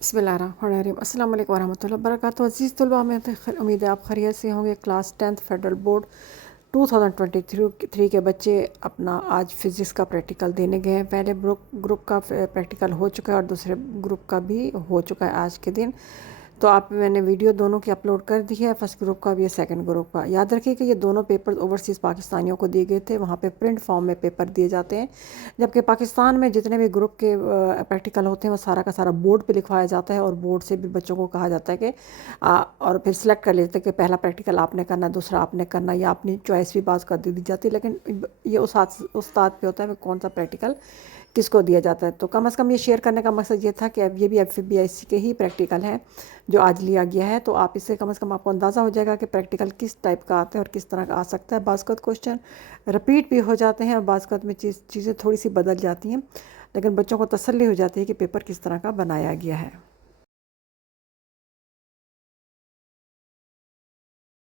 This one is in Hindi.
बिस्मिल्लाहिर्रहमानिर्रहीम अस्सलाम वालेकुम वरहमतुल्लाहि वबरकातुहू। अज़ीज़ तलबा में उम्मीद है आप खैरियत से होंगे। क्लास 10th फेडरल बोर्ड 2023 के बच्चे अपना आज फ़िज़िक्स का प्रैक्टिकल देने गए हैं। पहले ग्रुप का प्रैक्टिकल हो चुका है और दूसरे ग्रुप का भी हो चुका है आज के दिन। तो मैंने वीडियो दोनों की अपलोड कर दी है, फर्स्ट ग्रुप का भी है, सेकंड ग्रुप का। याद रखिए कि ये दोनों पेपर ओवरसीज़ पाकिस्तानियों को दिए गए थे, वहाँ पे प्रिंट फॉर्म में पेपर दिए जाते हैं। जबकि पाकिस्तान में जितने भी ग्रुप के प्रैक्टिकल होते हैं वो सारा का सारा बोर्ड पे लिखवाया जाता है और बोर्ड से भी बच्चों को कहा जाता है कि और फिर सिलेक्ट कर लेते हैं कि पहला प्रैक्टिकल आपने करना, दूसरा आपने करना, या अपनी चॉइस भी पास कर दी जाती है। लेकिन ये उस्ताद पे होता है कि कौन सा प्रैक्टिकल किसको दिया जाता है। तो कम से कम ये शेयर करने का मकसद ये था कि अब ये भी FBIC के ही प्रैक्टिकल हैं जो आज लिया गया है। तो आप इससे कम से कम आपको अंदाज़ा हो जाएगा कि प्रैक्टिकल किस टाइप का आता है और किस तरह का आ सकता है। बाज़ क्वेश्चन रिपीट भी हो जाते हैं और बाज़ में चीज़ें थोड़ी सी बदल जाती हैं, लेकिन बच्चों को तसल्ली हो जाती है कि पेपर किस तरह का बनाया गया है।